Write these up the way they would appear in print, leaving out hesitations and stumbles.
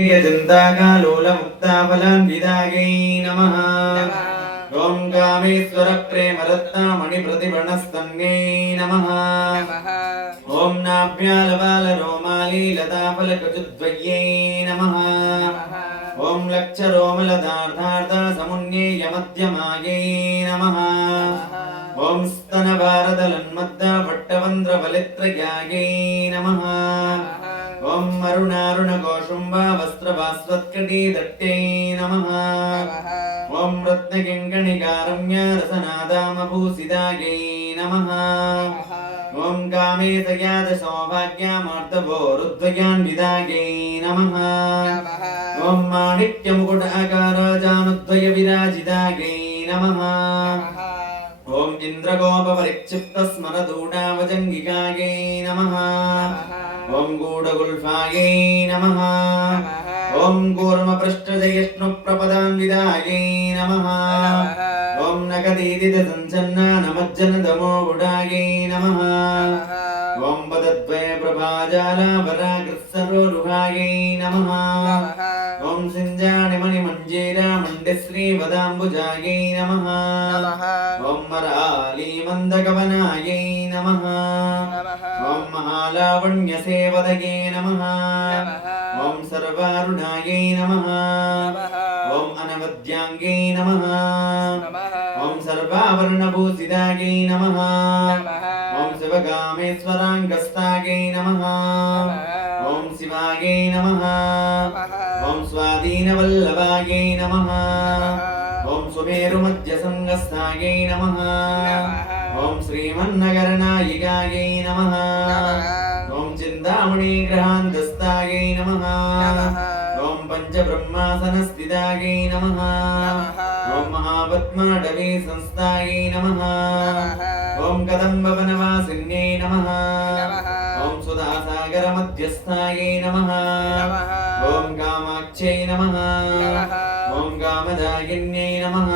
चिन्ताकालोलमुक्ताफलान्विदायै नमः। ॐ कामेश्वर प्रेमरत्नमणिप्रतिभणस्तन्यै नमः। ॐ नाभ्यालबालरोमालीलताफलकचुद्वयै नमः। ॐ लक्षरोमलदार्धार्धसमुन्नेयमध्यमायै नमः। ॐ स्तनभारतलन्मद्दपट्टवन्द्रफलित्रयायै नमः। ॐ अरुणारुणकोशुम्बवस्त्रभास्वत्कटीदट्टै नमः। ॐ रत्नकिङ्कणिकारम्यरसनादामभूषितायै नमः। ॐ कामेशयादसौभाग्यमार्तभोरुद्वयान्विदायै नमः। ॐ माणिक्यमुकुटाकाराजानुद्वयविराजितायै नमः। ॐ इन्द्रगोपपरिक्षिप्तस्मरदूडावजङ्गिकायै नमः। ॐ गूढगुल्फायै नमः। ॐ कूर्मपृष्ठजयष्णुप्रपदान्विदायै नमः। ॐ नकदीदितसञ्चन्नानमज्जनदमोगुडायै नमः। ॐ पदद्वयप्रभाजालाभराकृत्सरोरुहायै नमः। ॐ सिञ्जाणिमणिमञ्जीरामण्डिश्रीवदाम्बुजायै नमः। ॐ मरालीमन्दकवनायै नमः। ॐ महालावण्यसेवदये नमः। ॐ सर्वारुणायै नमः। ॐ अनवद्याङ्गै नमः। ॐ सर्वाभरणभूषितायै नमः। ॐ शिवकामेश्वराङ्गस्तायै नमः। ॐ शिवायै नमः। ॐ स्वाधीनवल्लभायै नमः। ॐ सुमेरुमध्यसंगस्तायै नमः। ॐ श्रीमन्नगरनायिकायै नमः। ॐ चिन्तामणिग्रहान्तस्तायै नमः। ॐ पञ्चब्रह्मासनस्थितायै नमः। ॐ महापद्माडवीसंस्थायै नमः। ॐ कदम्बवनवासिन्यै नमः। ॐ सुधासागरमध्यस्थायै नमः। ॐ कामाक्ष्यै नमः। ॐ कामदायिन्यै नमः।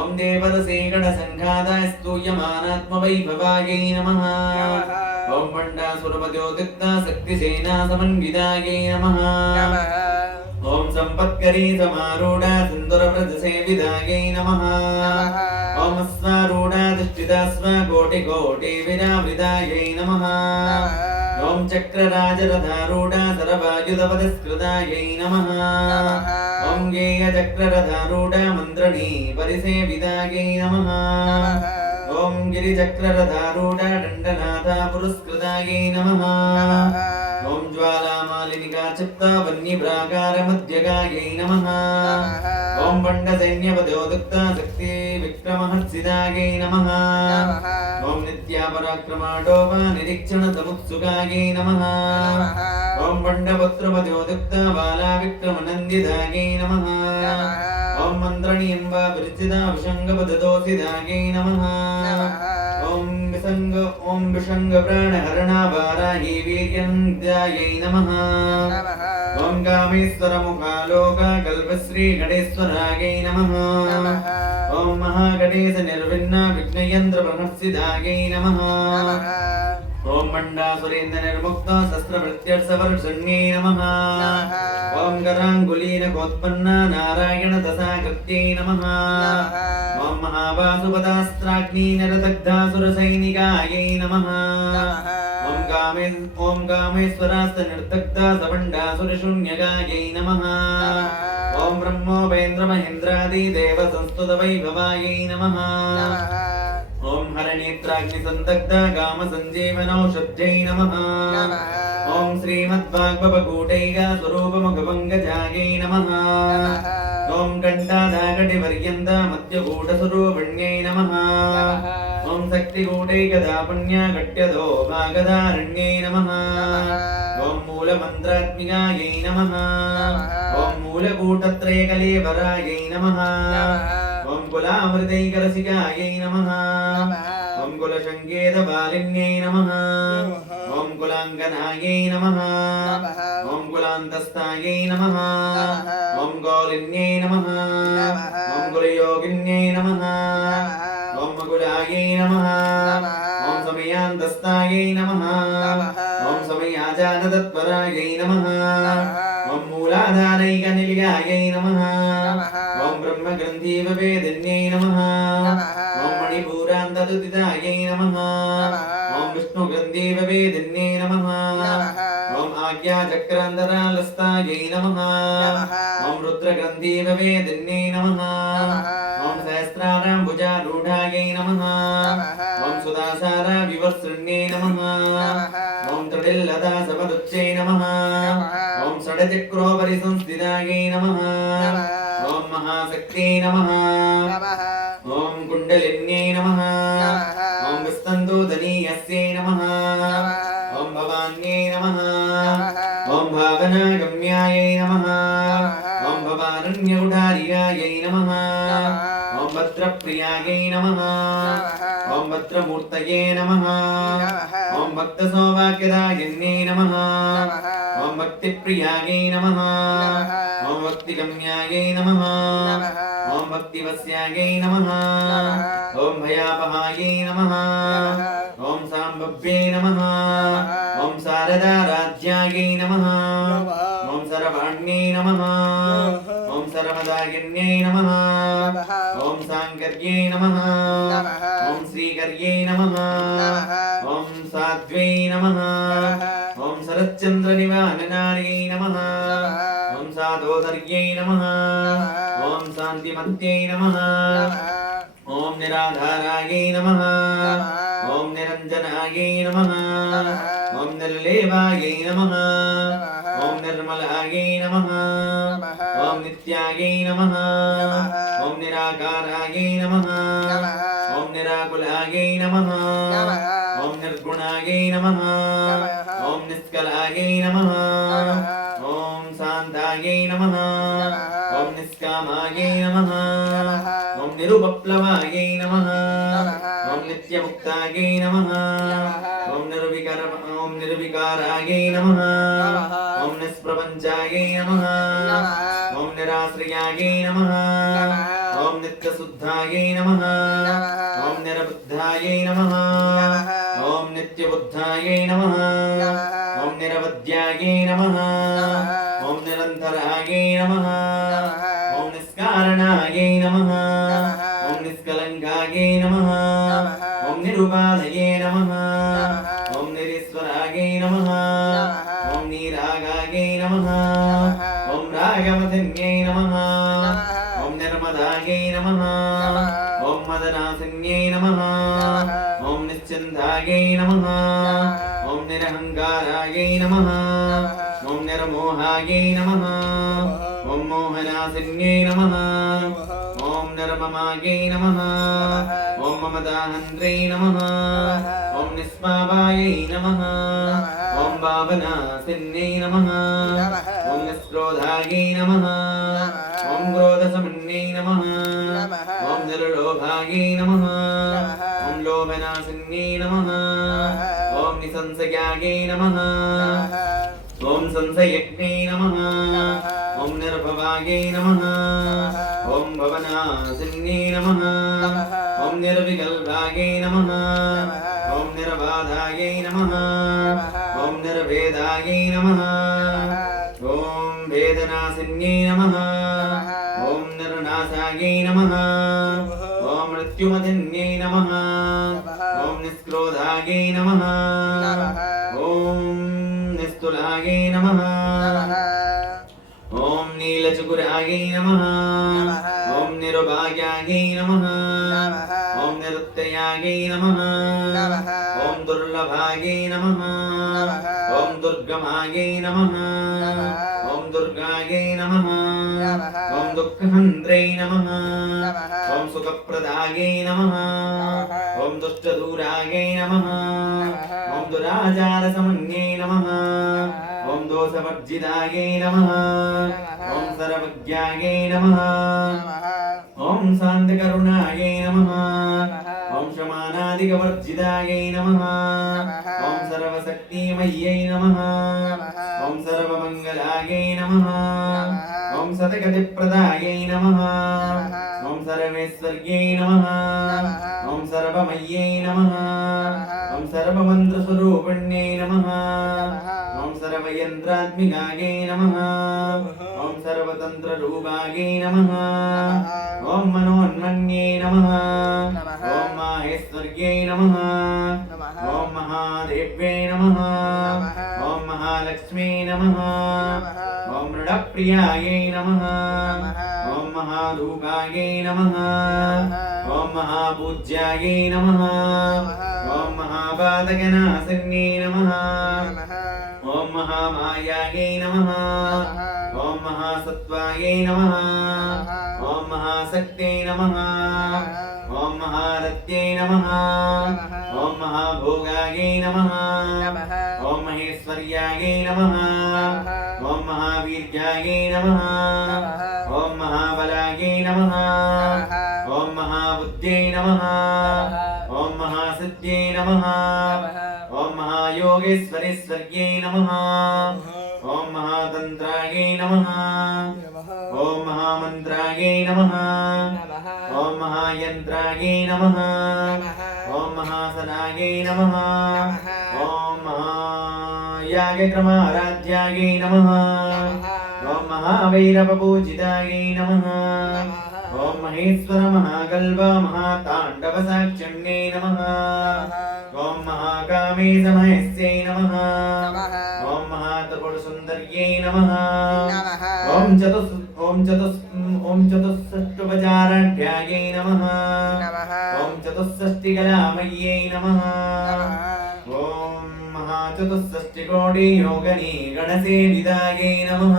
ॐ देवदसेकटसङ्घाताय स्तूयमानात्मवैभवायै नमः। ॐ पण्डासुरपद्योतिक्ताशक्तिसेनासमन्वितायै नमः। ॐ सम्पत्करी समारूढा सिन्दूरव्रजसेवितायै नमः। ॐ अश्वारूढाधिष्ठिता स्वकोटिकोटिविरावृतायै नमः। ॐ चक्रराजरथारूढा सरवायुधपदस्कृतायै नमः। ॐ गेयचक्ररथारूढा मन्त्रणी परिसेवितायै नमः। ॐ गिरिचक्ररथारूढा दण्डनाथा पुरस्कृतायै नमः। ॐ ज्वालामालिनिका चित्तावन्यप्राकारमध्यगायै नमः। ॐ पण्डसैन्यपदोदुक्ता शक्ति विक्रमहर्षितायै नमः। ॐ नित्यापराक्रमाटोपा निरीक्षणसमुत्सुकायै नमः। ॐ पण्डपुत्रपदोदुक्ता बाला विक्रमनन्दितायै नमः। ॐ मन्त्रणीयम्बा विरचिता विषङ्गपददोषितायै नमः। ॐ विषङ्गप्राणहरणा वीर्यन्त्यायै नमः। ॐ कामेश्वरमुखालोका कल्पश्रीगणेश्वरायै नमः। ॐ महागणेशनिर्विघ्ना विघ्नयन्त्रप्रणश्चितायै नमः। ॐ पण्डासुरेन्द्रनिर्मुक्ता शस्त्रप्रत्यर्षवर्षण्यै नमः। ॐ कराङ्गुलीनकोत्पन्ना नारायणदशाकृत्यै नमः। ॐ महावासुपदास्त्राग्निनिरदग्धासुरसैनिकायै नमः। ॐ कामेश्वरास्तनिर्दग्धा सपण्डासुरशून्यगायै नमः। ॐ ब्रह्मोपेन्द्रमहेन्द्रादिदेवसंस्तुतवैभवायै नमः। ॐ हरनेत्राग्निसन्दग्धा कामसञ्जीवनौषध्यै नमः। ॐ श्रीमद्वाग्भवकूटैका स्वरूपमुखपङ्कजायै नमः। ॐ कण्ठादाकटिपर्यन्ता मध्यकूटस्वरूपिण्यै नमः। ॐ शक्तिकूटैकदापण्या कट्यधो भागदारण्यै नमः। ॐ मूलमन्त्रात्मिकायै नमः। ॐ मूलकूटत्रयकलेवरायै नमः। ॐ कुलामृतैकरसिकायै नमः। ॐ कुलशङ्केतबालिन्यै नमः। ॐ कुलाङ्गनायै नमः। ॐ कुलान्तस्थायै नमः। ॐ गौलिन्यै नमः। ॐ कुलयोगिन्यै नमः। ॐ मकुलायै नमः। ॐ समयान्तस्थायै नमः। ॐ समयाजाततत्परायै नमः। ॐ मूलाधारैकनिलयायै नमः ॐ ब्रह्मग्रन्थीववेदिन्यै नमः ॐ मणिपूरान्तदुदितायै नमः ॐ विष्णुग्रन्थीववेदिन्यै नमः ॐ आज्ञाचक्रान्तरालस्तायै नमः ॐ रुद्रग्रन्थीववेदिन्यै नमः ॐ सहस्राराम्बुजारूढायै नमः ॐ सुदासारविवर्षिण्यै नमः ॐ त्रिडिल्लतासपदुच्चै नमः ॐ षड्चक्रोपरिसंस्थितायै नमः ॐ महाशक्त्यै नमः ॐ कुण्डलिन्यै नमः ॐ विस्तन्तोदनीयस्यै नमः ॐ भवान्यै नमः ॐ भावनागम्यायै नमः ॐ भवारण्यकुठार्यायै नमः ॐ भद्रप्रियायै नमः ॐ भद्रमूर्तये नमः ॐ भक्तसौभाग्यदायिन्यै नमः ॐ भक्तिप्रियायै नमः ॐ भक्तिगम्यायै नमः ॐ भक्तिवस्यायै नमः ॐ भयापहायै नमः ॐ साम्भव्यै नमः ॐ शारदाराध्यायै नमः ॐ सर्वाण्यै नमः ॐ सर्वदायिन्यै नमः ॐ साङ्कर्यै नमः ॐ श्रीकर्यै नमः ॐ साध्व्यै नमः ॐ शरच्चन्द्रनिवाननायै नमः ॐ साधोदर्यै नमः ॐ शान्तिमत्यै नमः ॐ निराधारायै नमः ॐ निरञ्जनायै नमः ॐ निर्लेवायै नमः ॐ निर्मलायै नमः ॐ नित्यायै नमः ॐ निराकारायै नमः ॐ निराकुलायै नमः ॐ निर्गुणायै नमः ॐ निष्कलायै नमः ॐ शान्तायै नमः ॐ निष्कामायै नमः ॐ निरुपप्लवायै नमः ॐ नित्यमुक्तायै नमः ॐ निर्विकारायै नमः ॐ निष्प्रपञ्चायै नमः ॐ निराश्रयायै नमः ॐ नित्यशुद्धायै नमः ॐ निरबुद्धायै नमः ॐ नित्यबुद्धायै नमः ॐ निरवध्यायै नमः ॐ निरन्तरायै नमः ॐ निष्कारणायै नमः ॐ निष्कलङ्कायै नमः ॐ निरुपाधये नमः ॐ निरीश्वरायै नमः ॐ नीरागायै नमः ॐ रागवधन्यै नमः ॐ निर्मदायै नमः ॐ मदनासिन्यै नमः ॐ निश्चिन्तायै नमः ॐ निरहङ्कारायै नमः ॐ निर्मोहायै नमः ॐ मोहनासिन्यै नमः ॐ निर्ममायै नमः ॐ ममदाहन्त्रै नमः ॐ निष्पापायै नमः ॐ भावनासिन्यै नमः ॐ निष्क्रोधायै नमः ॐ क्रोधसमन्यै नमः ॐ निर्लोभायै नमः ॐ लोभनासिन्यै नमः ॐ निसंशयायै नमः ॐ संशयज्ञै नमः ॐ निर्भवायै नमः ॐ भवनासिन्यै नमः ॐ निर्विकल्पायै नमः ॐ निर्बाधायै नमः ॐ निर्भेदायै नमः ॐ वेदनासिन्यै नमः ॐ निर्नाशायै नमः ॐ मृत्युमजन्यै नमः ॐ निष्क्रोधायै नमः ॐ निस्तुलायै नमः ॐ नीलचकुरायै नमः ॐ निरुपायायै नमः ॐ निरुत्तयायै नमः ॐ दुर्लभायै नमः ॐ दुर्गमायै नमः ॐ दुर्गायै नमः ॐ दुःखहन्त्रै नमः ॐ सुखप्रदायै नमः ॐ दुष्टदूरायै नमः ॐ दुराचारसमन्यै नमः ॐ दोषवर्जितायै नमः ॐ सर्वज्ञायै नमः ॐ शान्तकरुणायै नमः ॐ शमानादिकवर्जितायै नमः ॐ सर्वशक्तिमय्यै नमः ॐ सर्वमङ्गलायै नमः ॐ सतगतिप्रदायै नमः ॐ सर्वेश्वर्यै नमः ॐ सर्वमय्यै नमः ॐ सर्वमन्त्रस्वरूपिण्यै नमः ॐ सर्वयन्त्रात्मिकायै नमः ॐ तन्त्ररूपायै नमः ॐ मनोन्मन्ये नमः ॐ माहेश्वर्यै नमः ॐ महादेव्यै नमः ॐ महालक्ष्मी नमः ॐ मृडप्रियायै नमः ॐ महारूपायै नमः ॐ महापूज्यायै नमः ॐ महापातकनाशिन्यै नमः ॐ महामायायै नमः ॐ महासत्त्वायै नमः ॐ महाशक्त्यै नमः ॐ महारत्यै नमः ॐ महाभोगायै नमः ॐ महेश्वर्यायै नमः ॐ महावीर्यायै नमः ॐ महाबलायै नमः ॐ महाबुद्ध्यै नमः ॐ महासिद्ध्यै नमः ॐ महायोगेश्वरेश्वर्यै नमः ॐ महातन्त्रायै नमः ॐ महामन्त्रायै नमः ॐ महायन्त्रायै नमः ॐ महासनायै नमः ॐ महायागक्रमाराध्यायै नमः ॐ महाभैरवपूजितायै नमः ॐ महेश्वर महाकल्प महाताण्डवसाक्षिण्यै नमः ॐ महाकामे समयस्यै नमः ॐ महात्रिपुरसुन्दर्यै नमः ॐ चतुष्षष्ट्युपचाराढ्यायै नमः ॐ चतुष्षष्टिकलामय्यै नमः ॐ महाचतुष्षष्टिकोटियोगिनी गणसेवितायै नमः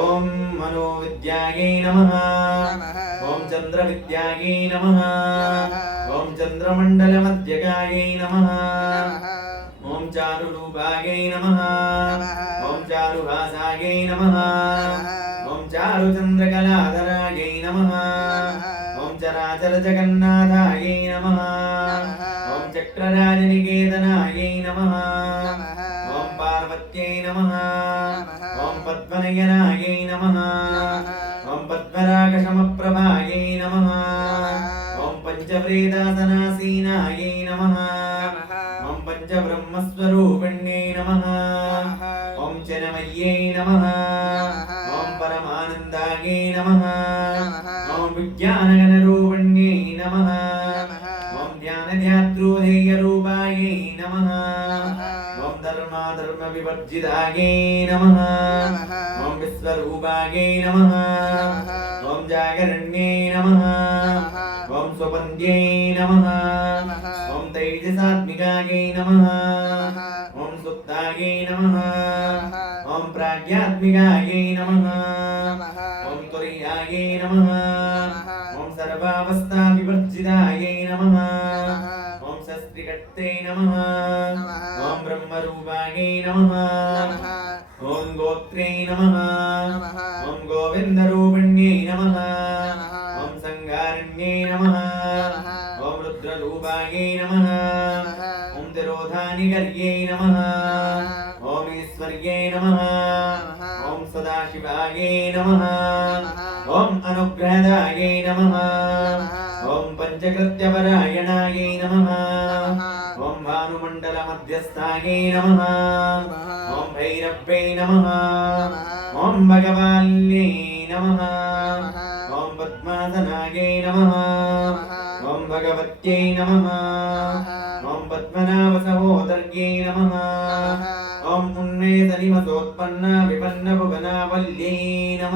ॐ मनोविद्यायै नमः ॐ चन्द्रविद्यायै नमः ॐ चन्द्रमण्डलमध्यगायै नमः ॐ चारुरूपायै नमः ॐ चारुहासायै नमः ॐ चारुचन्द्रकलाधरायै नमः ॐ चराचरजगन्नाथायै नमः ॐ चक्रराजनिकेतनायै नमः ॐ पार्वत्यै नमः ॐ पद्मनयनायै नमः ॐ पद्मरागशमप्रभायै नमः ॐ पञ्चप्रेतासनासीनायै नमः ॐ पञ्चब्रह्मस्वरूपिण्यै नमः ॐ चनमय्यै नमः ॐ परमानन्दायै नमः ॐ विज्ञानगणरूपिण्यै नमः ॐ ध्यानध्यातृधेयरूपायै नमः ॐ धर्माधर्मविवर्जितायै नमः ॐ विश्वरूपायै नमः ॐ जागरण्यै नमः ॐ स्वपन्द्यै नमः ॐ तैजसात्मिकायै नमः ॐ सुप्तायै नमः ॐ प्राज्ञात्मिकायै नमः ॐ तुर्यायै नमः ॐ सर्वावस्थाविवर्जितायै नमः ॐ शस्त्रिकर्त्यै नमः ॐ ब्रह्मरूपायै नमः ॐ गोत्रे नमः ॐ गोविन्दरूपिण्यै नमः ॐ सङ्गारिण्यै नमः ॐ रुद्ररूपायै नमः ॐ तिरोधानिकर्यै नमः ॐ ईश्वर्यै नमः ॐ सदाशिवायै नमः ॐ अनुग्रहदायै नमः ॐ पञ्चकृत्यपरायणायै नमः ॐ भानुमण्डलमध्यस्थायै नमः ॐ भैरव्यै नमः ॐ भगवाल्यै नमः ॐ पद्मासनायै नमः ॐ भगवत्यै नमः ॐ पद्मनाभसहोदर्यै नमः ॐ पुण्येतनिमसोत्पन्ना विपन्नभुवनावल्यै नमः।